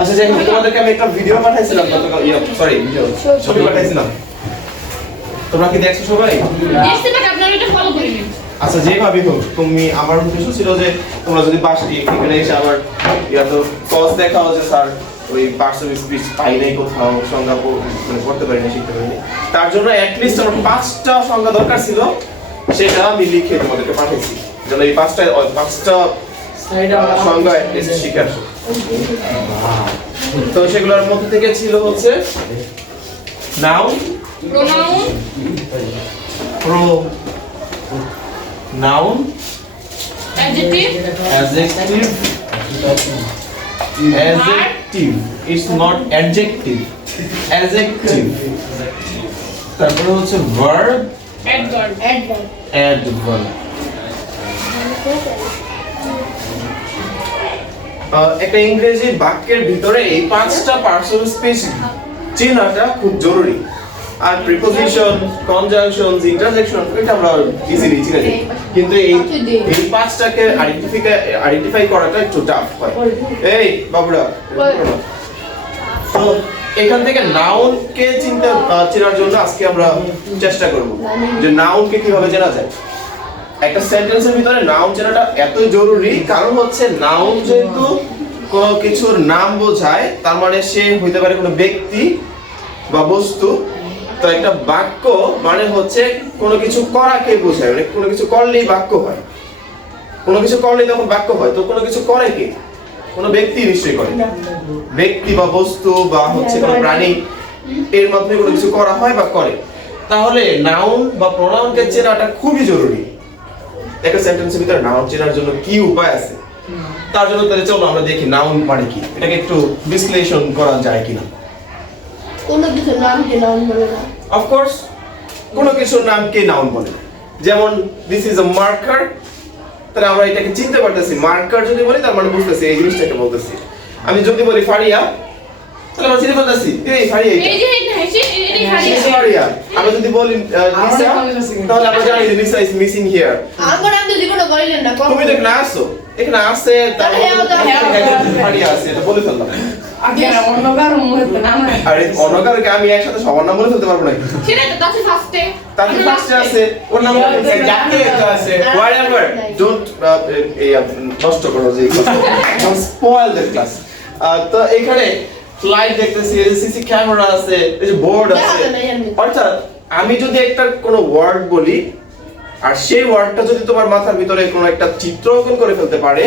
আচ্ছা যাই হোক, তোমাদেরকে আমি একটা ভিডিও পাঠাইছিলাম গতকাল, সরি ভিডিও ছবি পাঠাইছিলাম, তোমরা কি দেখছো সবাই? দেখতে পাক, আপনারা এটা ফলো করে নিন। আচ্ছা যেভাবে হোক, তুমি আমার উদ্দেশ্য ছিল যে তোমরা যদি বাসটি এখানে এসে আবার তো কজ দেখাও যে স্যার ওই পার্টস অফ স্পিচ পাই নাই কোথাও, সংজ্ঞা মানে পড়তে পারি না, শিখতে পারিনি, তার জন্য অ্যাটলিস্ট আমার 5টা সংজ্ঞা দরকার ছিল, সেটা আমি লিখে তোমাদেরকে পাঠিয়েছি যেন এই 5টা সংজ্ঞা অ্যাটলিস্ট শিখে আসো। তো সেগুলোর মধ্যে থেকে ছিল হচ্ছে noun, pronoun, noun, adjective, adjective, it's not adjective, adjective, তারপরে হচ্ছে verb, অ্যাডভার্ব, adverb। একটা ইংরেজি বাক্যের ভিতরে এই 5টা পার্টস অফ স্পিচ চেনাটা খুব জরুরি। আর প্রিপোজিশন, কনজাংশনস, ইন্টারজেকশন এটা আমরা ইজিলি চিনে যাই, কিন্তু এই 5টাকে আইডেন্টিফাই করাটা একটু টাফ হয়। এই বাবুরা, তো এখান থেকে নাউনকে চেনার জন্য আজকে আমরা চেষ্টা করব যে নাউনকে কিভাবে চেনা যায়। একটা সেন্টেন্সের ভিতরে নাউন চেনাটা এত জরুরি, কারণ হচ্ছে নাউন যেহেতু কোনো কিছুর নাম বোঝায়, তার মানে সে হইতে পারে কোনো ব্যক্তি বা বস্তু। তো একটা বাক্য মানে হচ্ছে কোনো কিছু করাকে বোঝায়, মানে কোনো কিছু করলেই বাক্য হয়, কোনো কিছু করলেই তখন বাক্য হয়। তো কোনো কিছু করে কে? কোনো ব্যক্তি নিশ্চয়ই করে, ব্যক্তি বা বস্তু বা হচ্ছে কোনো প্রাণী, এর মাধ্যমে কোনো কিছু করা হয় বা করে। তাহলে নাউন বা প্রোনাউনকে চেনাটা খুবই জরুরি। একটা সেন্টেন্সের ভিতরে নাউন চেনার জন্য কি উপায় আছে, তার জন্য তাহলে চলো আমরা দেখি নাউন মানে কি, এটাকে একটু বিশ্লেষণ করা যায় কিনা। কোনো কিছুর নামকে নাউন বলে না। অফ কোর্স কোনো কিছুর নামকে নাউন বলে। যেমন দিস ইজ আ মার্কার, তাহলে আমরা এটাকে চিনতে পারতেছি। মার্কার যদি বলি তার মানে বুঝতেছি এই জিনিসটাকে বলতেছি। আমি যদি বলি ফারিয়া, তাহলে আমরা চিনতে পারতেছি এই ফারিয়া, এই যে এই ফারিয়া। আমরা যদি বলি নিসা, তাহলে আমরা জানি যে নিসা ইজ মিসিং হিয়ার। আমার নাম তো জীবনে বললেন না। তুমি তো এখানে আসছো, এখানে আসছে, তাহলে ফারিয়া আছে, এটা বলে ফেললাম। আরে অনগারকে আমি একসাথে সবার নাম বলে ফেলতে পারবো না। সেটা তো তাতে ফার্স্টে, তাতে ফার্স্টে আছে, ওর নাম যাকে আছে whatever, don't নষ্ট করো যে don't spoil the class। তো এখানে ফ্লাইট দেখতেছি, এই যে সিসি ক্যামেরা আছে, এই যে বোর্ড আছে। অর্থাৎ আমি যদি একটা কোনো ওয়ার্ড বলি আর সেই ওয়ার্ডটা যদি তোমার মাথার ভিতরে কোনো একটা চিত্র অঙ্কন করে ফেলতে পারে,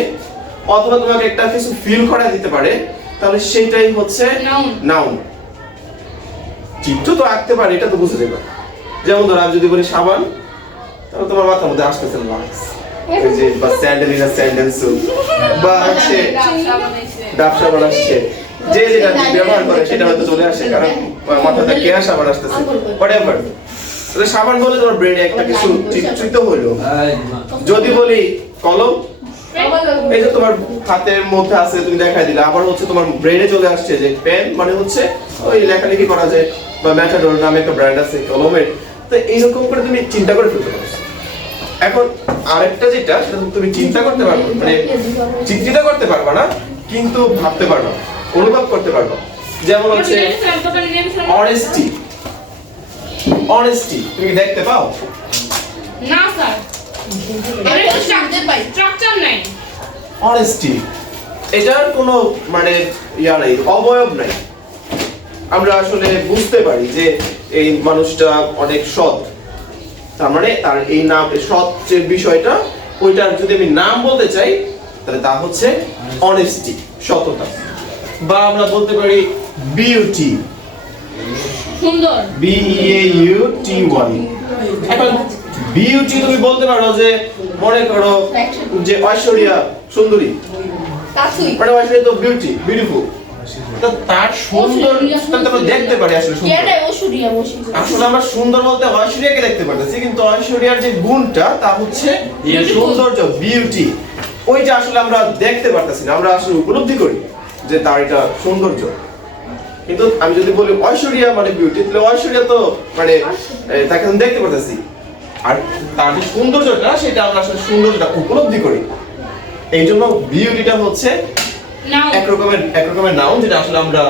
অথবা তোমাকে একটা কিছু ফিল করায় দিতে পারে, তাহলে সেটাই হচ্ছে নাউন। চিত্র তো আঁকতে পারে, এটা তো বুঝে যাবে। যেমন ধরো আমি যদি বলি সাবান, তাহলে তোমার মাথার মধ্যে আসতেছে লাক্স, এই যে বা sandal in a sandal suit, বা হচ্ছে ডাব সাবান আসছে, যে যেটা ব্যবহার করে সেটা হয়তো চলে আসে, কারণ মাথাতে কেয়া সাবান আসতেছে, হোয়াটএভার। তাহলে সাবান বলে তোমার ব্রেনে একটা কিছু চিত্রিত হলো। যদি বলি কলম, এই যে তোমার হাতের মধ্যে আছে, তুমি দেখাই দিলে, আবার হচ্ছে তোমার ব্রেনে চলে আসছে যে পেন মানে হচ্ছে ওই লেখালেখি করা যায়, বা ম্যাটাডোর নামে একটা ব্র্যান্ড আছে কলমের। তো এইরকম করে তুমি চিন্তা করে ফেলতে পারো। এখন আরেকটা যেটা, সেটা তুমি চিন্তা করতে পারবে, মানে চিত্রিত করতে পারবা না, কিন্তু ভাবতে পারবা, অনুভব করতে পারবা। যেমন হচ্ছে অনেস্টি। অনেস্টি তুমি দেখতে পাও না স্যার, আমি স্ট্রাকচার পাই, স্ট্রাকচার নাই। অনেস্টি এটার কোনো মানে ইয়া নাই, অবয়ব নাই। আমরা আসলে বুঝতে পারি যে এই মানুষটা অনেক সৎ, তার মানে তার এই নাম সৎ যে বিষয়টা, ওইটার যদি আমি নাম বলতে চাই তাহলে তা হচ্ছে অনেস্টি, সততা। বা আমরা বলতে পারি বিউটি, সুন্দর, BEAUTY। এখন বিউটি তুমি বলতে পারো যে, মনে করো যে ঐশ্বরিয়া সুন্দরী, মানে ঐশ্বরিয়া তো বিউটি, বিউটিফুল। তো তার সুন্দর আমরা দেখতে পারি আসলে সুন্দর। আসলে আমরা সুন্দর বলতে ঐশ্বরিয়াকে দেখতে পারতেছি, কিন্তু ঐশ্বরিয়ার যে গুণটা তা হচ্ছে সৌন্দর্য, বিউটি, ওইটা আসলে আমরা দেখতে পারতেছি না, আমরা আসলে উপলব্ধি করি যে তার এটা সৌন্দর্য। কিন্তু আমি যদি বলি ঐশ্বরিয়া মানে বিউটি, তাহলে ঐশ্বরিয়া তো মানে তাকে আমি দেখতে পারতেছি, আর তার যে সৌন্দর্যটা সেটা আমরা আসলে সৌন্দর্যটা উপলব্ধি করি। এই জন্য বিউটিটা হচ্ছে নাও এক রকমের নাউন যেটা আসলে আমরা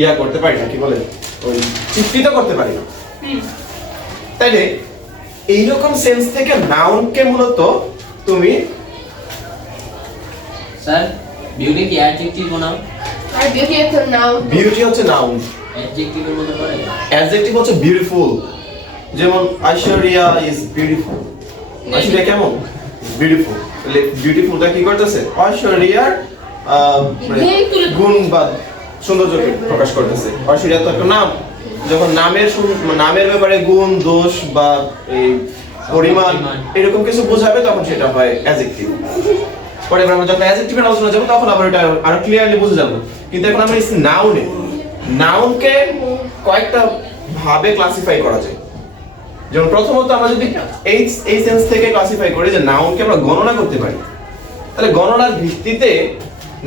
ইয়া করতে পারি না, কি বলে ওই চিত্রিত করতে পারি না। তাইলে এইরকম সেন্স থেকে নাউনকে মূলত তুমি স্যার বিউটি কি অ্যাডজেক্টিভ বানাও? আর বিউটি একটা নাউন। বিউটি হচ্ছে নাউন, অ্যাডজেক্টিভের মধ্যে পড়ে? অ্যাডজেক্টিভ হচ্ছে বিউটিফুল। যেমন ঐশ্বরিয়া ইজ বিউটিফুল। ঐশ্বরিয়া কেমন? বিউটিফুল। তাহলে বিউটিফুলটা কি করতেছে? ঐশ্বরিয়ার মানে গুণ বা সৌন্দর্যকে প্রকাশ করতেছে। ঐশ্বরিয়া তো একটা নাম, যখন নামের ব্যাপারে গুণ, দোষ বা এই পরিমাণ এরকম কিছু বোঝাবে তখন সেটা হয় অ্যাডজেক্টিভ। পরে আমরা যখন অ্যাডজেক্টিভের আলোচনা যাব তখন আবার এটা আরো ক্লিয়ারলি বুঝে যাব। কিন্তু এখন আমরা নাউনকে কয়েকটা ভাবে ক্লাসিফাই করা যায়। যেমন প্রথমত আমরা যদি এই সেন্স থেকে ক্লাসিফাই করি যে নাউনকে আমরা গণনা করতে পারি, তাহলে গণনার ভিত্তিতে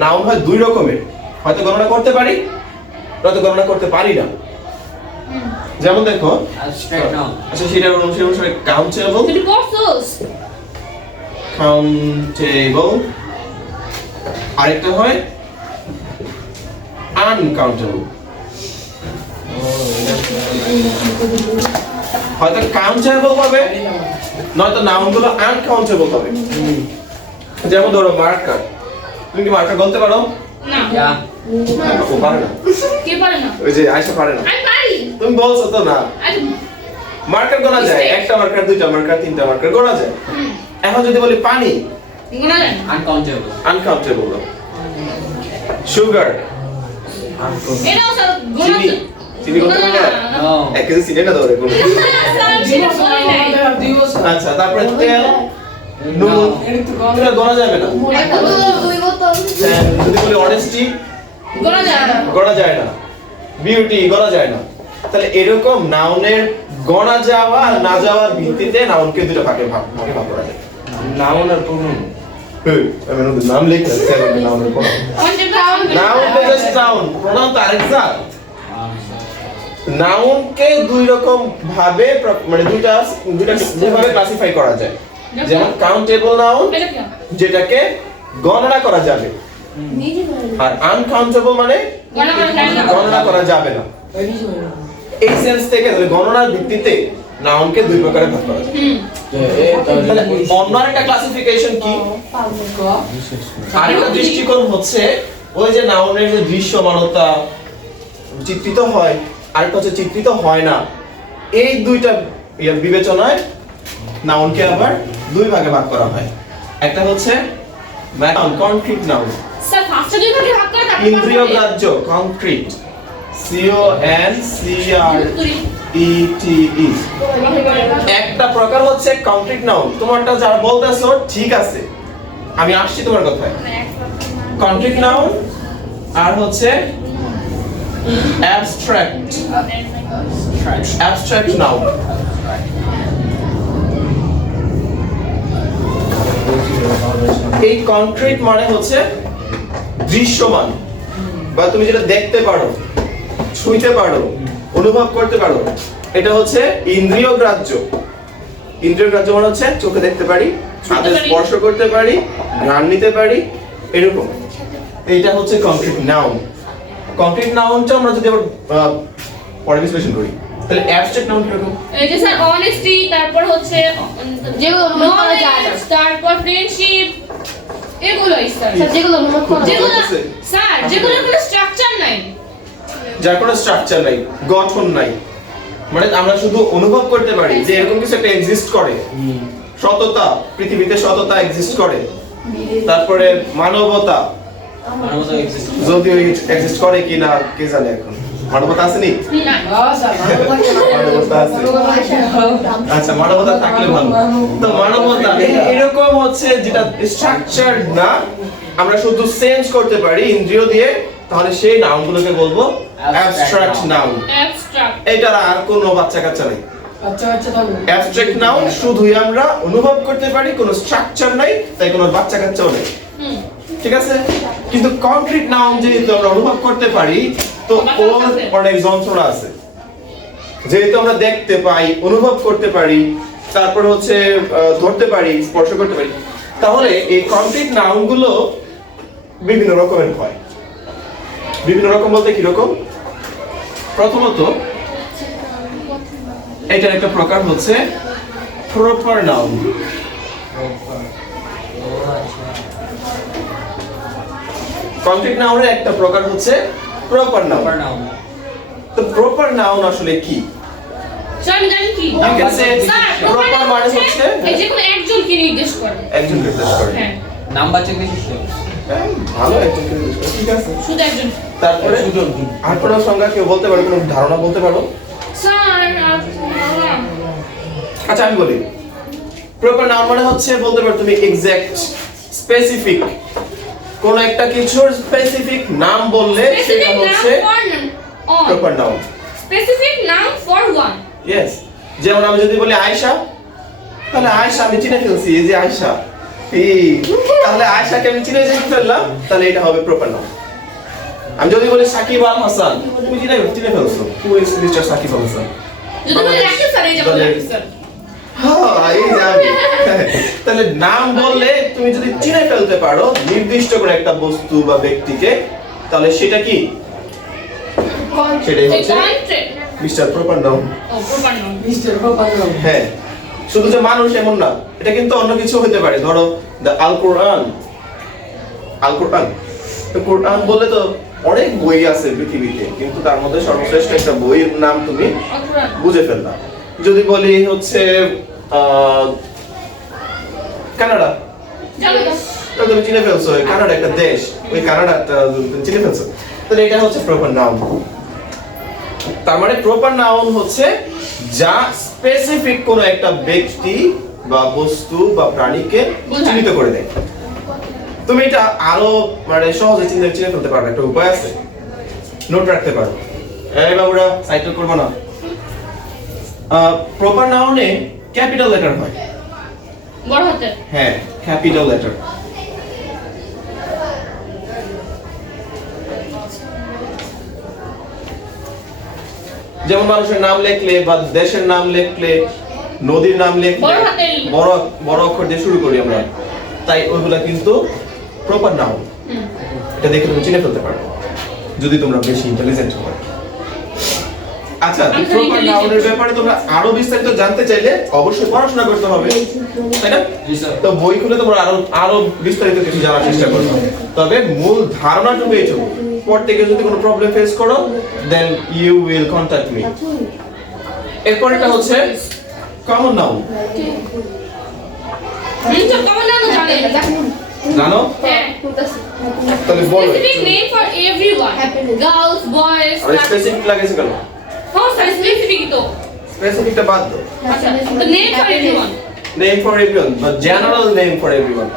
নাউন হয় দুই রকমের, হয়তো গণনা করতে পারি নয়তো গণনা করতে পারি না। যেমন দেখো অ্যাবস্ট্রাক্ট নাউন। আচ্ছা সেটা অনুসারে কাউন্টেবল, তুই করছস আরেকটা হয় আনকাউন্টেবল। হয়তো কাউন্টেবল হবে নয়তো নাউনগুলো আনকাউন্টেবল হবে। যেমন ধরো মার্কার, তুমি কি মার্কার বলতে পারো? না ইয়া ও পারে না, কে পারে না? ওই যে আয়শা পারে না। আমি পারি। তুমি বলছো তো না, আরে মার্কার গোনা যায়, একটা মার্কার, দুইটা মার্কার, তিনটা মার্কার গোনা যায়। এখন যদি বলি পানি, গোনা যায় না। আনকাউন্টেবল। আনকাউন্টেবল। সুগার, এটাও স্যার গোনা চিনি, চিনি বলতে পারবে না? নো। 1 কেজি চিনি না ধরে কোনো। স্যার সেটা বলি নাই। আচ্ছা তারপরে তেল, নুন, এটা গোনা যাবে না। একটা দুই বোতল। হ্যাঁ, যদি বলি অনেস্টি, গোনা যায় না। গড়া যায় না। বিউটি গড়া যায় না। তাহলে এরকম নাউনের গড়া যাওয়া আর না যাওয়ার ভিত্তিতে নাউনকে দুটো ভাগে ভাগ করা যায়। নাউন আর প্রোনাউন। আমি ওদের নাম লিখে রাখছি, আমি নাউনের প্রোনাউন। নাউন তো জাস্ট নাউন, প্রোনাউন তো আরেক জাত। নাউনকে দুই রকম ভাবে মানে দুইটা দুইভাবে ক্লাসিফাই করা যায়। যেমন কাউন্টেবল নাউন, এটা কি? যেটাকে গণনা করা যাবে, আর আনকাউন্টেবল মানে গণনা করা যায় না। গণনা করা যাবে না। এই সেন্স থেকে তাহলে গণনার ভিত্তিতে নাউনকে দুই প্রকারে ভাগ করা যায়। তাহলে অন্য একটা ক্লাসিফিকেশন কি? আরেকটা দৃষ্টিকোণ হচ্ছে ওই যে নাউনের যে দৃশ্যমানতা, চিত্রিত হয়, আরেকটা হচ্ছে চিত্রিত হয় না। এই দুইটা বিবেচনায় নাউনকে আবার দুই ভাগে ভাগ করা হয়। একটা হচ্ছে নাউন, কনক্রিট নাউন, স্যার ফার্স্টে দুই ভাগে ভাগ করে তারপর ইন্দ্রিয় গ্রাহ্য, কনক্রিট, CONCRETE। একটা প্রকার হচ্ছে কনক্রিট নাউন। তোমারটা যারা বলতেছো ঠিক আছে, আমি আসছি তোমার কথায়। কনক্রিট নাউন আর হচ্ছে অ্যাবস্ট্রাক্ট নাউন। এই কনক্রিট মানে হচ্ছে দৃশ্যমান, বা তুমি যেটা দেখতে পারো, ছুঁইতে পারো, অনুভব করতে পারো, এটা হচ্ছে ইন্দ্রিয় গ্রাহ্য। ইন্দ্রিয় গ্রাহ্য মানে হচ্ছে চোখে দেখতে পারি, হাতে স্পর্শ করতে পারি, ঘ্রাণ নিতে পারি, এরকম। এইটা হচ্ছে কনক্রিট নাউন। কনক্রিট নাউনটা আমরা যদি আবার পরে বিশ্লেষণ করি, তাহলে অ্যাবস্ট্রাক্ট নাউন কিরকম? এই যে স্যার অনেস্টি, তারপর হচ্ছে যেগুলো অনুমান করা যায় না। তারপর ফ্রেন্ডশিপ, এগুলোই স্যার। স্যার, যেগুলো অনুমান করা যায় না। যেগুলো স্যার যেগুলোর কোনো স্ট্রাকচার নাই, যার কোনো স্ট্রাকচার নাই, গঠন নাই, মানে আমরা শুধু অনুভব করতে পারি যে এরকম কিছু একটা এক্সিস্ট করে। সততা, পৃথিবীতে সততা এক্সিস্ট করে। তারপরে মানবতা, মানবতা এক্সিস্ট। যদিও এক্সিস্ট করে কিনা কে জানে, এখন মানবতা আছে নি? না মানবতা আছে। আচ্ছা, মানবতা থাকলে ভালো। তো মানবতা এরকম হচ্ছে যেটা স্ট্রাকচার না, আমরা শুধু সেন্স করতে পারি ইন্দ্রিয় দিয়ে, তাহলে সেই নাউনগুলোকে বলবো অ্যাবস্ট্রাক্ট নাউন। অ্যাবস্ট্রাক্ট। এটার আর কোনো বাচ্চা কাচ্চা নাই। অ্যাবস্ট্রাক্ট নাউন শুধুই আমরা অনুভব করতে পারি, কোনো স্ট্রাকচার নাই, তাই কোনো বাচ্চা কাচ্চাও নেই। ঠিক আছে? কিন্তু কনক্রিট নাউন যেহেতু আমরা অনুভব করতে পারি, তো ওর অনেক যন্ত্রণা আছে। যেহেতু আমরা দেখতে পাই, অনুভব করতে পারি, তারপর হচ্ছে ধরতে পারি, স্পর্শ করতে পারি, তাহলে এই কনক্রিট নাউনগুলো বিভিন্ন রকমের হয়। বিভিন্ন রকম বলতে কি রকম? প্রথমত এটার একটা প্রকার হচ্ছে প্রপার নাউন। কংক্রিট নাউনের একটা প্রকার হচ্ছে প্রপার নাউন। প্রপার নাউন তো প্রপার নাউন আসলে কি? স্যার আমি জানি কি You can say sir proper মানে হচ্ছে এই যে কোন একজনকে নির্দেশ করে একজন নির্দেশ করে। হ্যাঁ নাম বাচ্চা বেশি শেষ হ্যাঁ, ভালো একজন নির্দেশ করে, ঠিক আছে। শুধু একজন তারপরে আর কোনো সংজ্ঞা কেউ বলতে পারো, কোনো ধারণা বলতে পারো? স্যার আচ্ছা আমি বলি, প্রপার নাউন মানে হচ্ছে বলতে পারো তুমি এক্সাক্ট স্পেসিফিক কোন একটা কিছুর স্পেসিফিক নাম বললে সেটা হচ্ছে প্রপার নাউন। স্পেসিফিক নাম ফর ওয়ান ইয়েস, যেমন আমি যদি বলি আয়েশা, তাহলে আয়েশা আমি চিনে ফেলছি, এই যে আয়েশা, এই তাহলে আয়েশাকে আমি চিনে ফেললাম, তাহলে এটা হবে প্রপার নাউন। আমি যদি বলি সাকিব আল হাসান, তুমি চিনে ফেলছো, who is mister Shakib Al Hasan. যদি বলি রাকিব স্যার এই যে বলি রাকিব স্যার হ্যাঁ, এই যাবে। তাহলে নাম বললে তুমি যদি চিনে ফেলতে পারো নির্দিষ্ট করে একটা বস্তু বা ব্যক্তিকে, তাহলে সেটা কি? সেটাই এই হচ্ছে কন্ট্রাক্ট মিস্টার প্রপার নাউন। ও প্রপার নাম হ্যাঁ, শুধু যে মানুষ এমন না, এটা কিন্তু অন্য কিছু হতে পারে। ধরো দ্য আল কোরআন, আল কোরআন, তো কোরআন বলে তো অনেক বই আছে পৃথিবীতে, কিন্তু তার মধ্যে সর্বশ্রেষ্ঠ একটা বইয়ের নাম তুমি অকুরান বুঝে ফেললাম। যদি বলি হচ্ছে কানাডা, জানো তাহলে তুমি চিনে ফেলছো কানাডা একটা দেশ, ওই কানাডাটা তুমি চিনে ফেলছো, তাহলে এটা হচ্ছে প্রপার নাউন। তার মানে প্রপার নাউন হচ্ছে যা স্পেসিফিক কোন একটা ব্যক্তি বা বস্তু বা প্রাণীকে চিহ্নিত করে দেয়। তুমি এটা আরো মানে সহজে চিনে ফেলতে পারবে, একটা উপায় আছে, নোট রাখতে পারো। এই বাবুরা সাইকেল করবো না। প্রপার নাউনে ক্যাপিটাল লেটার হয়। বড় হাতের হ্যাঁ, ক্যাপিটাল লেটার। যেমন মানুষের নাম লিখলে বা দেশের নাম লিখলে, নদীর নাম লিখলে বড় হাতের বড় বড় অক্ষর দিয়ে শুরু করি আমরা, তাই ওইগুলা কিন্তু প্রপার নাউন। এটা দেখে তুমি চিনে ফেলতে পারো যদি তোমরা বেশি ইন্টেলিজেন্ট হও। আচ্ছা, আমি তো প্রপার intelligent। নাউনের ব্যাপারে তোমরা আরো বিস্তারিত জানতে চাইলে অবশ্যই পড়াশোনা করতে হবে, তাই না? জি স্যার তো বই খুলে তোমরা আরো বিস্তারিত কিছু জানার চেষ্টা করো। তবে মূল ধারণাটুকু এইটুকু। পর থেকে যদি কোনো প্রবলেম ফেস করো, then you will contact me. এরপরটা হচ্ছে কমন নাউন। তো কমন নাম জানেন জানো? হ্যাঁ তাহলে বলো। Specific name for everyone girls boys আর স্পেসিফিক লাগাইছো কেন? হ্যাঁ স্যার স্পেসিফিক তো স্পেসিফিকটা বাদ দাও। আচ্ছা তো name for everyone Name for everyone, but general name for everyone.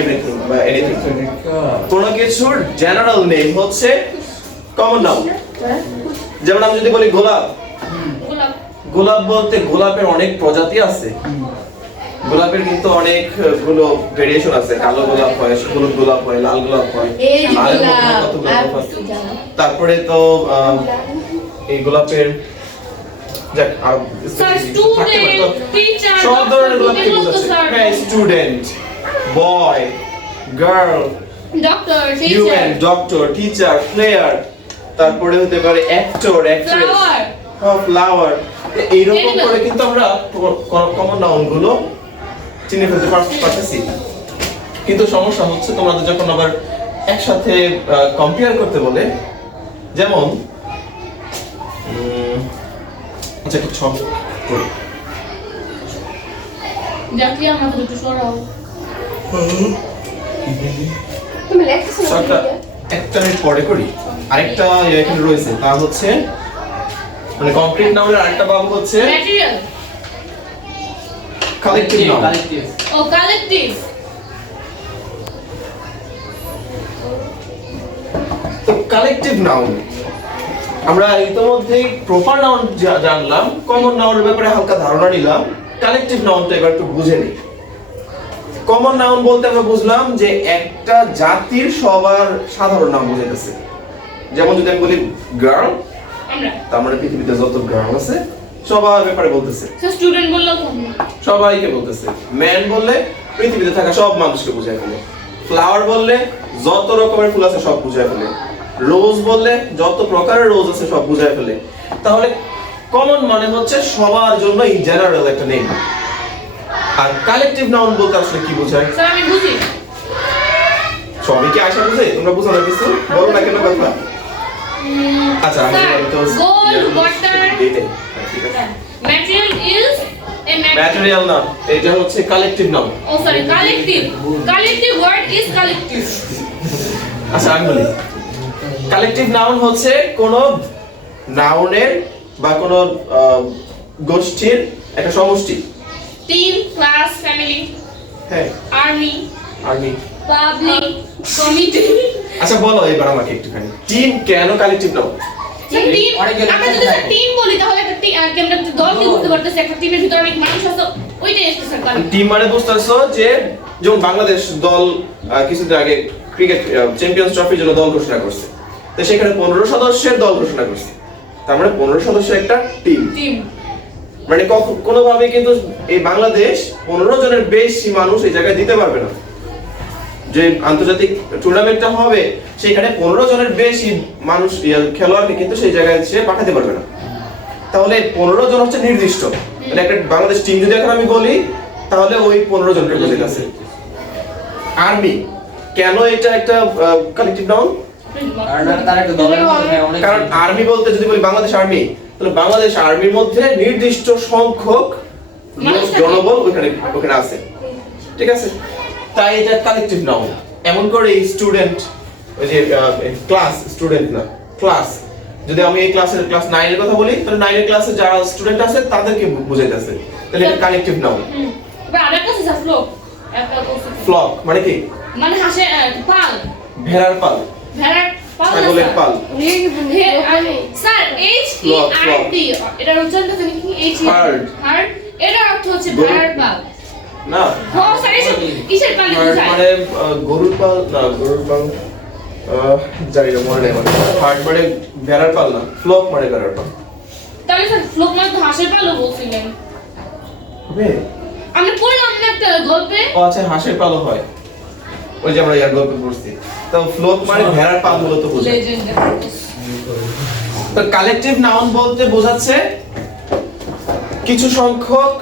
Everything বা anything. কোনো কিছুর জেনারেল নেম হচ্ছে কমন নাউন। যেমন আমি যদি বলি গোলাপ, গোলাপ গোলাপ বলতে গোলাপের অনেক প্রজাতি আছে। গোলাপের কিন্তু অনেক গুলো ভেরিয়েশন আছে, কালো গোলাপ হয়, হলুদ গোলাপ হয়, লাল গোলাপ হয়, লালের মধ্যে কত গোলাপ হয়। তারপরে তো এই গোলাপের যাক আর স্যার থাকতে পারে তো। স্টুডেন্ট টিচার সব ধরনের গোলাপকে বোঝাচ্ছে। হ্যাঁ, student, boy, girl, doctor human, teacher doctor, teacher, player, তারপরে হতে পারে অ্যাক্টর, অ্যাক্ট্রেস, ফ্লাওয়ার ফ্লাওয়ার। এইরকম করে কিন্তু আমরা কমন নাউন গুলো চিনে ফেলতে পারতেছি। কিন্তু সমস্যা হচ্ছে তোমাদের যখন আবার একসাথে কম্পেয়ার করতে বলে, যেমন আচ্ছা একটা ছক করি। জাকিয়া আমাকে একটু সরাও তুমি লেখছো না ছকটা একটা মিনিট পরে করি। আরেকটা এখানে রয়েছে, তা হচ্ছে মানে কংক্রিট নাউনের আরেকটা ভাগ হচ্ছে ম্যাটেরিয়াল কালেক্টিভ নাউন। কালেক্টিভ ও কালেক্টিভ তো কালেক্টিভ নাউন আমরা ইতিমধ্যেই প্রপার নাউন জানলাম, কমন নাউনের ব্যাপারে হালকা ধারণা নিলাম। কালেক্টিভ নাউনটা এবার একটু বুঝে নিই। কমন নাউন বলতে আমরা বুঝলাম যে একটা জাতির সবার সাধারণ নাম বোঝাইতেছে। যেমন যদি আমি বলি গার্ল, আমরা তার মানে পৃথিবীতে যত গার্ল আছে সবার ব্যাপারে বলতেছে, স্যার স্টুডেন্ট বললেও কম সবাইকে বলতেছে। ম্যান বললে পৃথিবীতে থাকা সব মানুষকে বোঝায় ফেলে। ফ্লাওয়ার বললে যত রকমের ফুল আছে সব বুঝায় ফেলে, রোজ বললে যত প্রকারের রোজ আছে সব বুঝায় ফেলে। তাহলে কমন মানে হচ্ছে সবার জন্য ইন জেনারেল একটা নেম। আর কালেকটিভ নাউন বলতে আসলে কি বোঝায়? স্যার আমি বুঝি। সবই কি আশা বুঝে? তোমরা বুঝো না কিছু? বলো না কেন কথা? আচ্ছা আমি তো gold, water. ঠিক আছে। Material is a ম্যাটেরিয়াল না, এটা হচ্ছে collective noun. Oh sorry, collective. Collective word is collective. আচ্ছা আমি বলি, কালেকটিভ নাউন হচ্ছে কোন নাউনের বা কোন গোষ্ঠীর একটা সমষ্টি। Team, class, family, হ্যাঁ, army, আর্মি। public, committee. আচ্ছা বলো এবার আমাকে একটুখানি, টিম কেন কালেকটিভ নাউন? টিম অনেকজন আমরা যদি টিম বলি তাহলে একটা আমরা দলকে বুঝতে পারতেছি, একটা টিমের ভিতরে অনেক মানুষ আছে, ওইটাই আসছে স্যার। টিম মানে বুঝতেছো যে যেমন বাংলাদেশ দল কিছুদিন আগে ক্রিকেট চ্যাম্পিয়ন্স ট্রফির জন্য দল ঘোষণা করছে, তো সেখানে 15 সদস্যের দল ঘোষণা করছে, তার মানে 15 সদস্যের একটা টিম। টিম মানে কোনোভাবে কিন্তু এই বাংলাদেশ 15 জনের বেশি মানুষ এই জায়গায় দিতে পারবে না। যে আন্তর্জাতিক টুর্নামেন্টটা হবে সেখানে 15 জনের বেশি মানুষ খেলোয়াড়কে কিন্তু সেই জায়গায় সে পাঠাতে পারবে না। তাহলে 15 জন হচ্ছে নির্দিষ্ট, মানে একটা বাংলাদেশ টিম যদি এখন আমি বলি তাহলে ওই 15 জনকে বোঝাইতেছে। আর্মি কেন এটা একটা কালেকটিভ নাউন? আর তার একটা দলের মধ্যে অনেক, কারণ আর্মি বলতে যদি বলি বাংলাদেশ আর্মি, তাহলে বাংলাদেশ আর্মির মধ্যে নির্দিষ্ট সংখ্যক জনবল ওখানে আছে, ঠিক আছে? তাই এটা কালেকটিভ নাউন। এমন করে স্টুডেন্ট, ওই যে ক্লাস, স্টুডেন্ট না ক্লাস, যদি আমি এই ক্লাস 9 এর কথা বলি তাহলে 9 এর ক্লাসে যারা স্টুডেন্ট আছে তাদেরকে বোঝাইতেছে, তাহলে এটা কালেকটিভ নাউন। এবার আরেকটা আছে স্যার ফ্লক। ফ্লক মানে কি? মানে হাসে পাল, ভেড়ার পাল, ভেড়ার পাল, ছাগলের পাল। স্যার এইচ ই আর ডি এটার উচ্চারণটা জানি কি? H E Herd. হার্ড, এটার অর্থ হচ্ছে ভেড়ার পাল। না, ও স্যার এসব কিসের পাল হার্ড বোঝায়? মানে গরুর পাল না, গরুর পাল জানি না, মনে নেই মানে। হার্ড মানে ভেড়ার পাল না, ফ্লক মানে ভেড়ার পাল। তাহলে স্যার ফ্লক মানে তো হাঁসের পালও বলছিলেন। হবে? আমি পড়লাম না একটা গল্পে। ও আচ্ছা, হাঁসের পালও হয়, ওই যে আমরা ইয়ার গল্পে পড়ছি। তো ফ্লক মানে ভেড়ার পাল মূলত বোঝায়। লেজেন্ড। তো কালেকটিভ নাউন বলতে বোঝাচ্ছে কিছু সংখ্যক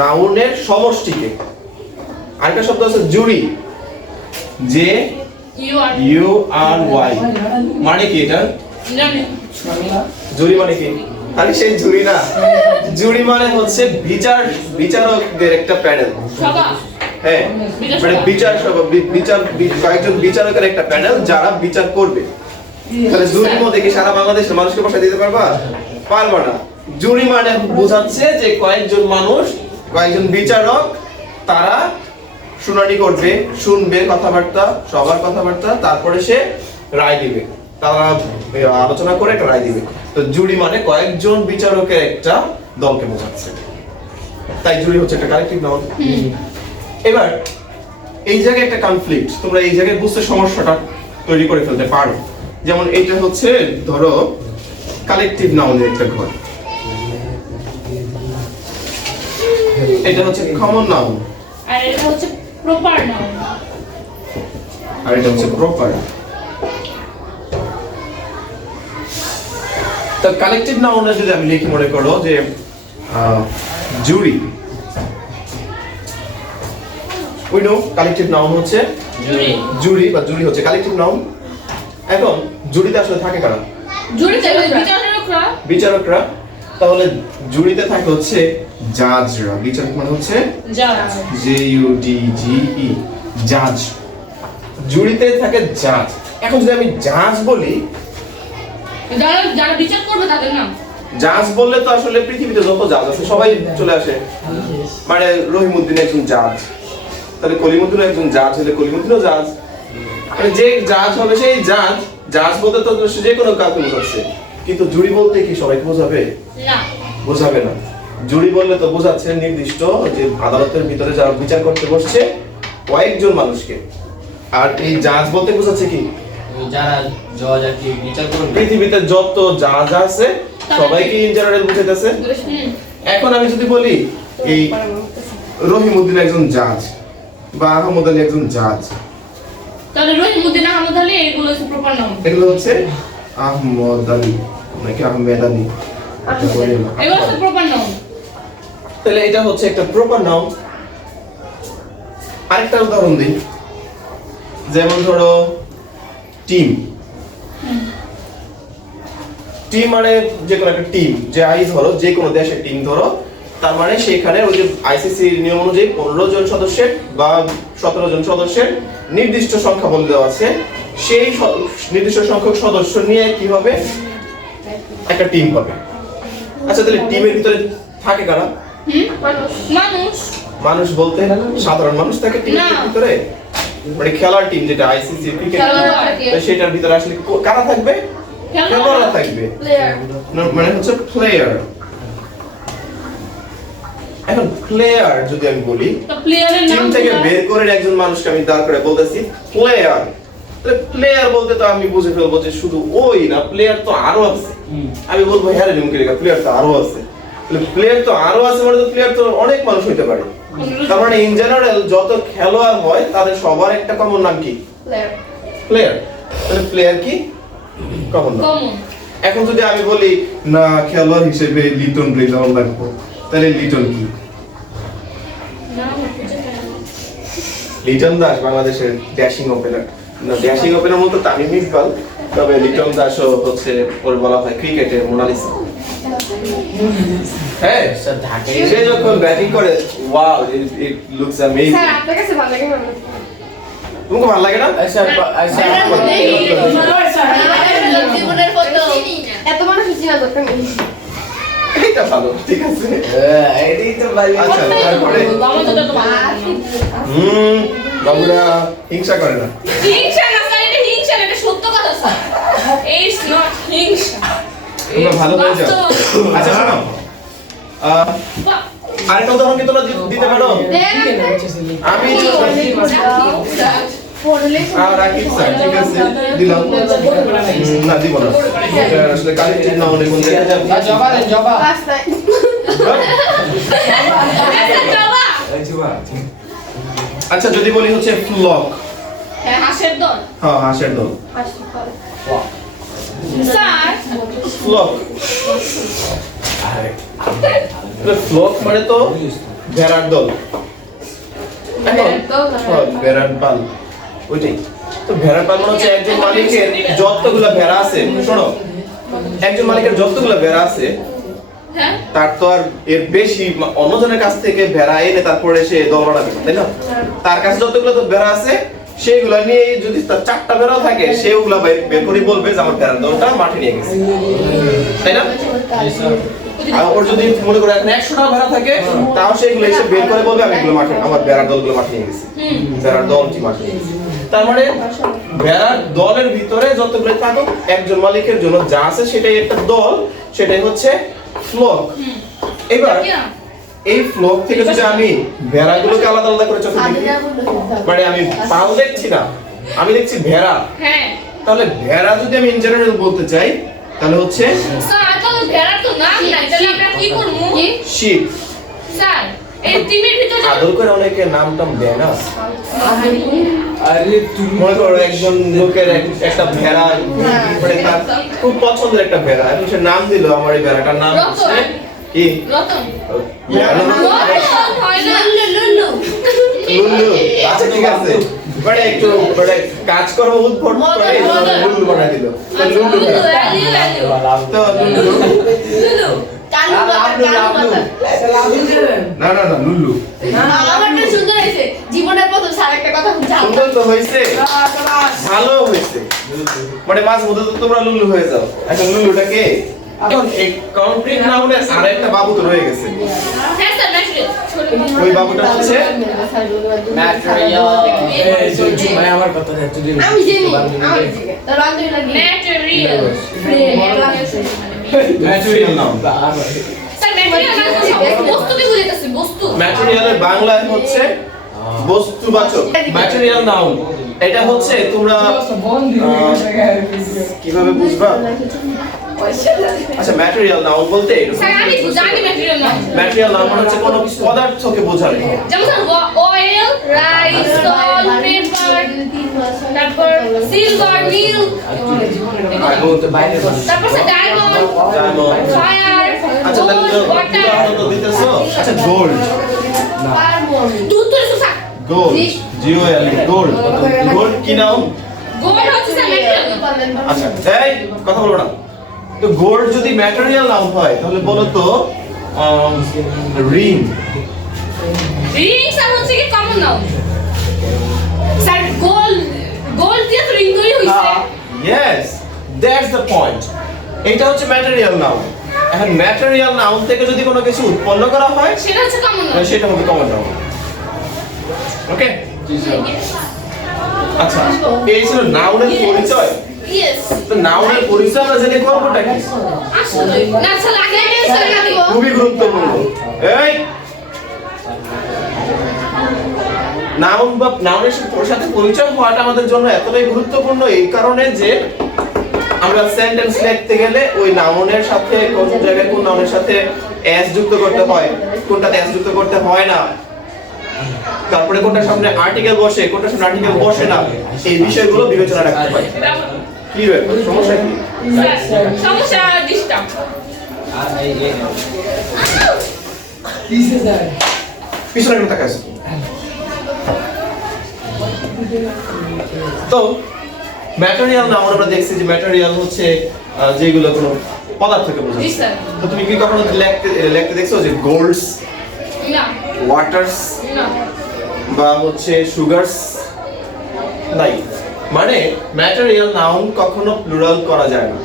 নাউনের সমষ্টিকে। আরেকটা শব্দ আছে জুরি, জে ইউ আর ওয়াই, মানে কি এটা? জানি জুরি মানে কি? আরে সেই জুরি না, জুরি মানে হচ্ছে বিচারকদের একটা প্যানেল। সভা। হ্যাঁ, মানে কয়েকজন বিচারকের একটা প্যানেল যারা বিচার করবে। তাহলে জুরির মধ্যে কি সারা বাংলাদেশের মানুষকে বসা দিতে পারবা? পারবা না। জুরি মানে বোঝাচ্ছে যে কয়েকজন মানুষ, কয়েকজন বিচারক, তারা শুনানি করবে, শুনবে কথাবার্তা, সবার কথাবার্তা, তারপরে সে রায় দিবে। তারা আলোচনা করে একটা রায় দিবে। তো জুরি মানে কয়েকজন বিচারকের একটা দলকে বোঝাচ্ছে, তাই জুরি হচ্ছে একটা কালেকটিভ নাউন। এবার এই জায়গায় একটা কনফ্লিক্ট, তোমরা এই জায়গায় বুঝতে সমস্যাটা তৈরি করে ফেলতে পারো। যেমন এইটা হচ্ছে ধরো কালেকটিভ নাউনের একটা ঘর, এটা হচ্ছে কমন নাউন, আর এটা হচ্ছে প্রপার নাউন, আর এটা হচ্ছে প্রপার। তো কালেকটিভ নাউনে যদি আমি লিখি, মনে করো যে জুরি, উই নো কালেকটিভ নাউন হচ্ছে জুরি, বা জুরি হচ্ছে কালেকটিভ নাউন। এখন জুরিতে আসলে থাকে কারা? জুরিতে বিচারকরা। বিচারকরা। তাহলে জুরিতে থাকে হচ্ছে জাজরা। বিচারক মানে হচ্ছে জাজ, জে ইউ ডি জি ই, জাজ। জুরিতে থাকে জাজ। এখন যদি আমি জাজ বলি, যারা বিচার করবে তাদের নাম। জাজ বললে তো আসলে পৃথিবীতে যত জাজ আছে সবাই চলে আসে। মানে রহিমউদ্দিন একজন জাজ, তাহলে কলিমউদ্দিন একজন জাজ, হলে কলিমউদ্দিনও জাজ। মানে যে জাজ হবে সেই জাজ। জাজ বলতে তো যে কোনো কাউকে বোঝাচ্ছে, কিন্তু জুরি বলতে কি সবাইকে বোঝাবে? না, বোঝাবে না। জুরি বললে তো বোঝাচ্ছে নির্দিষ্ট যে আদালতের ভিতরে যারা বিচার করতে বসছে কয়েকজন মানুষকে। আর এই জাজ বলতে বোঝাচ্ছে কি? যারা জজ আর কি বিচার করবে, পৃথিবীতে যত জাজ আছে সবাইকে ইন জেনারেল বুঝাইতেছে। এখন আমি যদি বলি এই রহিমউদ্দিন একজন জাজ, বা আহমদ আলী একজন জাজ। তাহলে রহিমউদ্দিন আহমদ আলী এগুলো হচ্ছে প্রপার নাউন। এগুলো হচ্ছে আহমদ আলী নাকি আহমেদ আলী, এগুলো হচ্ছে প্রপার নাউন। তাহলে এটা হচ্ছে একটা প্রপার নাউন। আরেকটা উদাহরণ দিই, যেমন ধরো টিম। টিম মানে যে কোনো একটা টিম, যে ধরো যে কোনো দেশের টিম ধরো, তার মানে সেখানে ওই যে আইসিসি নিয়ম অনুযায়ী 15 জন সদস্যের বা 17 জন সদস্যের নির্দিষ্ট সংখ্যা বলে দেওয়া আছে। সেই নির্দিষ্ট সংখ্যক সদস্য নিয়ে কি হবে, একটা টিম হবে। আচ্ছা, তাহলে টিমের ভিতরে থাকে কারা? মানুষ। মানুষ বলতে সাধারণ মানুষ থাকে টিমের ভিতরে? মানে খেলার টিম যেটা আইসিসি ক্রিকেট, সেটার ভিতরে আসলে কারা থাকবে? খেলোয়াড়রা থাকবে, মানে হচ্ছে প্লেয়ার। এখন প্লেয়ার যদি আমি বলি, টিম থেকে বের করে একজন মানুষকে আমি দাঁড় করে বলতেছি প্লেয়ার, তাহলে প্লেয়ার বলতে তো আমি বুঝে ফেলবো যে শুধু ওই না, প্লেয়ার তো আরো আছে। আমি বলবো হ্যাঁ রে নিমকে রেখা, প্লেয়ার তো আরো আছে। তাহলে প্লেয়ার তো আরো আছে মানে তো প্লেয়ার তো অনেক মানুষ হইতে পারে। তার মানে ইন জেনারেল যত খেলোয়াড় হয় তাদের সবার একটা কমন নাম কি? প্লেয়ার। তাহলে প্লেয়ার কি কমন নাম। এখন যদি আমি বলি না খেলোয়াড় হিসেবে লিটন রেজাউল লাগবো, তাহলে লিটন কি? লিটন দাস বাংলাদেশের ড্যাশিং ওপেনার। না, ড্যাশিং ওপেনার মতো তামিম ইকবাল, তবে লিটন দাসও হচ্ছে ওর বলা হয় ক্রিকেটের মোনালিসা। হ্যাঁ, সে যখন ব্যাটিং করে wow, it looks amazing. Sir আপনার কাছে ভালো লাগে না? তোমাকে ভালো লাগে না? জীবনের ফটো এত মানুষ চিনা দরকার নেই। এটা ভালো, ঠিক আছে। এটাই তো ভাই। আচ্ছা, তারপরে বাবুরা হিংসা করে না। হিংসা না স্যার, এটা হিংসা না, এটা সত্য কথা স্যার। ইটস নট হিংসা। তোমরা ভালো হয়ে যাও। আচ্ছা শোনো, আরেকটা উদাহরণ কি তোমরা দিতে পারো? আমি আর রাকিব স্যার, ঠিক আছে দিলাম। না দিব না, এটা আসলে কালেক্টিভ না, অনেক কোন জবা আচ্ছা, যদি বলি হচ্ছে ফ্লক। হ্যাঁ, হাঁসের দল। হ্যাঁ, হাঁসের দল। স্যার ফ্লক, ফ্লক মানে তো ভেড়ার দল। ভেড়ার পাল, ওইটাই তো। ভেড়ার পাল মানে হচ্ছে একজন মালিকের যতগুলা ভেড়া আছে, শোনো, একজন মালিকের যতগুলা ভেড়া আছে তার তো আর এর বেশি অন্যজনের কাছ থেকে ভেড়া এনে তারপরে সে দল বানাবে, তাই না? তার কাছে যতগুলো তো ভেড়া আছে সেগুলা নিয়ে যদি তার 4টা ভেড়াও থাকে, সেগুলা বের করে বলবে যে আমার ভেড়ার দলটা মাঠে নিয়ে গেছে, তাই না? আর ওর যদি মনে করে এখন 100টা ভেড়া থাকে, তাও সেগুলো এসে বের করে বলবে আমি এগুলো মাঠে, আমার ভেড়ার দলগুলো মাঠে নিয়ে গেছি, ভেড়ার দলটি মাঠে নিয়ে গেছে। তার মানে ভেড়ার দলের ভিতরে যতগুলো থাকুক, একজন মালিকের জন্য যা আছে সেটাই একটা দল, সেটাই হচ্ছে ফ্লক। এবার এই ফ্লক থেকে যদি আমি ভেড়াগুলোকে আলাদা আলাদা করে চোখে দেখি, মানে আমি পাল দেখছি না, আমি দেখছি ভেড়া, তাহলে ভেড়া যদি আমি ইন জেনারেল বলতে চাই তাহলে হচ্ছে স্যার, তো ভেড়ার তো নাম নাই, তাহলে আমরা কি করব? শিপ। স্যার, এই টিমের ভিতরে আদর করে অনেকে নাম টাম দেয় না। আরে তুমি মনে করো একজন লোকের একটা ভেড়া, মানে তার খুব পছন্দের একটা ভেড়া, এবং সে নাম দিল আমার এই ভেড়াটার নাম হচ্ছে কি? রতন। রতন হয় না, লুল্লু। লুল্লু। আচ্ছা ঠিক আছে, বড় একটু বড় কাজকর্ম উদ্ভট করে লুল্লু বানাই দিল। তো লুল্লু তো লুল্লু কালু বাবা, না না না লুল্লু আমারটা সুন্দর হয়েছে। জীবনের প্রথম স্যার একটা কথা বুঝাও। সুন্দর তো হয়েছে, ভালো হয়েছে, মানে মাঝে মধ্যে তো তোমরা লুল্লু হয়ে যাও। এখন লুল্লুটা কে? এখন এই কমপ্লিট নাউনের আরেকটা বাবু তো রয়ে গেছে। হ্যাঁ স্যার, ম্যাটেরিয়াল। ওই বাবুটা হচ্ছে ম্যাটেরিয়াল। এই ভাই আমার কথা না, তুই আমি জানি, আমার দিকে তার বান্ধবী লাগে material. Material noun. Sir, material মানে বস্তুকে বুঝাইতেছে, বস্তু। ম্যাটেরিয়ালের বাংলায় হচ্ছে বস্তুবাচক। ম্যাটেরিয়াল নাউন এটা হচ্ছে তোমরা কিভাবে বুঝবা? আচ্ছা, ম্যাটেরিয়াল নাউন বলতে স্যার, আমি তো জানি ম্যাটেরিয়াল নাম। ম্যাটেরিয়াল নাউন মানে হচ্ছে কোনো পদার্থকে বোঝায়। যেমন sir, oil, rice salt paper তারপর সিলভার নীল আগে তো বাইরে তারপর হচ্ছে ডায়মন্ড ডায়মন্ড ফায়ার আচ্ছা তাহলে তো ওয়াটার উদাহরণ তো দিতেছো আচ্ছা গোল্ড দুধ তো সুসা গোল্ড GOLD গোল্ড গোল্ড কি নাম গোল্ড হচ্ছে ম্যাটেরিয়াল আচ্ছা এই কথা বলবো না তো গোল্ড যদি ম্যাটেরিয়াল নাম হয় তাহলে বলো তো রিং রিংস আর হচ্ছে কি common noun sir gold gold দিয়ে তো রিং তৈরি হইছে ইয়েস দ্যাটস দ্য পয়েন্ট এটা হচ্ছে ম্যাটেরিয়াল নাউন এখন ম্যাটেরিয়াল নাউন থেকে যদি কোনো কিছু উৎপন্ন করা হয় সেটা হচ্ছে কমন নাউন তাহলে সেটা হবে কমন নাউন ওকে আচ্ছা এই ছিল নাউনের পরিচয় ইয়েস তো নাউনের পরিচয় আমরা জেনে করবোটা কি আসলে না স্যার আগে স্যার আগে খুবই গুরুত্বপূর্ণ এই নাউন বা নাউনের সাথে পরিচয় হওয়াটা আমাদের জন্য এতটাই গুরুত্বপূর্ণ এই কারণে যে আমরা সেন্টেন্স লিখতে গেলে ওই নাউনের সাথে কোন জায়গায় কোন নাউনের সাথে এস যুক্ত করতে হয় কোনটাতে এস যুক্ত করতে হয় না তারপরে কোনটার সামনে আর্টিকেল বসে কোনটার সামনে আর্টিকেল বসে না এই বিষয়গুলো বিবেচনা রাখতে হয় কি ব্যাপার সমস্যা কি সমস্যা ডিস্টার্ব আর এই পিছনে একটু তাকাস তো ম্যাটেরিয়াল নাউন আমরা দেখছি যে ম্যাটেরিয়াল হচ্ছে যেগুলো কোনো পদার্থকে জি বোঝায় স্যার তো তুমি কি কখনো লিখতে দেখছো যে গোল্ডস না ওয়াটারস না বা হচ্ছে সুগারস নাই মানে ম্যাটেরিয়াল নাউন কখনো প্লুরাল করা যায় না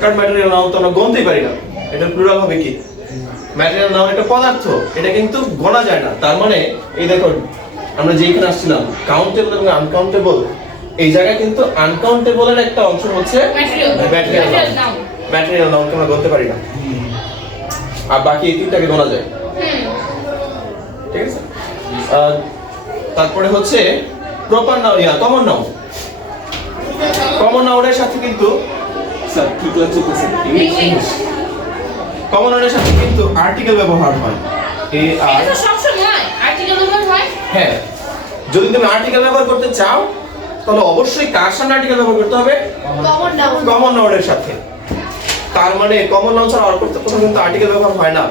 কারণ ম্যাটেরিয়াল নাউন তো আমরা গণতেই পারি না এটা প্লুরাল হবে কি ম্যাটেরিয়াল নাউন একটা পদার্থ এটা কিন্তু গণা যায় না তার মানে এই দেখো আমরা যেখানে আসছিলাম কাউন্টেবল এবং আনকাউন্টেবল এই জায়গায় কিন্তু আনকাউন্টেবলের একটা অংশ হচ্ছে ম্যাটেরিয়াল নাউন ম্যাটেরিয়াল নাউন আমরা গণতে পারি না আর বাকি এই তিনটাকে গণা যায় ঠিক আছে তারপরে হচ্ছে proper noun common noun common নাউনের সাথে কিন্তু স্যার কি ক্লাস চলতেছে ইংলিশ কমন নাউনের সাথে কিন্তু আর্টিকেল ব্যবহার হয় এই আর এটা সব সময় আর্টিকেল ব্যবহার হয় হ্যাঁ যদি তুমি আর্টিকেল ব্যবহার করতে চাও তাহলে অবশ্যই কার সামনে আর্টিকেল ব্যবহার করতে হবে কমন নাউন কমন নাউনের সাথে তার মানে কমন নাউন ছাড়া আর করতে কোথাও কিন্তু আর্টিকেল ব্যবহার হয় না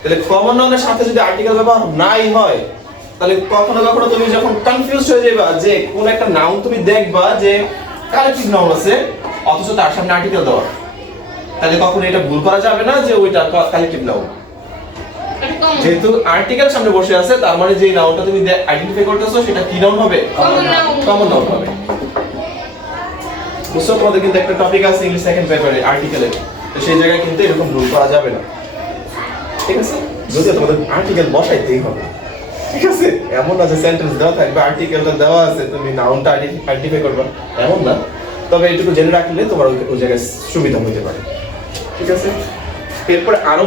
তাহলে কমন নাউনের সাথে যদি আর্টিকেল ব্যবহার নাই হয় তাহলে কখনো কখনো তুমি যখন কনফিউজড হয়ে যাবে যে কোন একটা নাউন তুমি দেখবা যে কালেক্টিভ নাউন আছে অথচ তার সামনে আর্টিকেল দেওয়া তাহলে কখনো এটা ভুল করা যাবে না যে ওইটা কালেক্টিভ নাউন এটা কমন যেহেতু আর্টিকেল সামনে বসে আছে তার মানে যে নাউনটা তুমি আইডেন্টিফাই করতেছো সেটা কি নাউন হবে কমন নাউন কমন নাউন হবে বুঝছো তোমাদের কিন্তু একটা টপিক আছে ইংলিশ সেকেন্ড পেপারে আর্টিকেলের তো সেই জায়গায় কিন্তু এরকম ভুল করা যাবে না ঠিক আছে যদিও তোমাদের আর্টিকেল বসাইতেই হবে ঠিক আছে এমন না যে সেন্টেন্স দেওয়া থাকবে আর্টিকেলটা দেওয়া আছে তুমি নাউনটা আইডেন্টিফাই করবে এমন না তবে এইটুকু জেনে রাখলে তোমার ওই জায়গায় সুবিধা হতে পারে ঠিক আছে এরপর আরো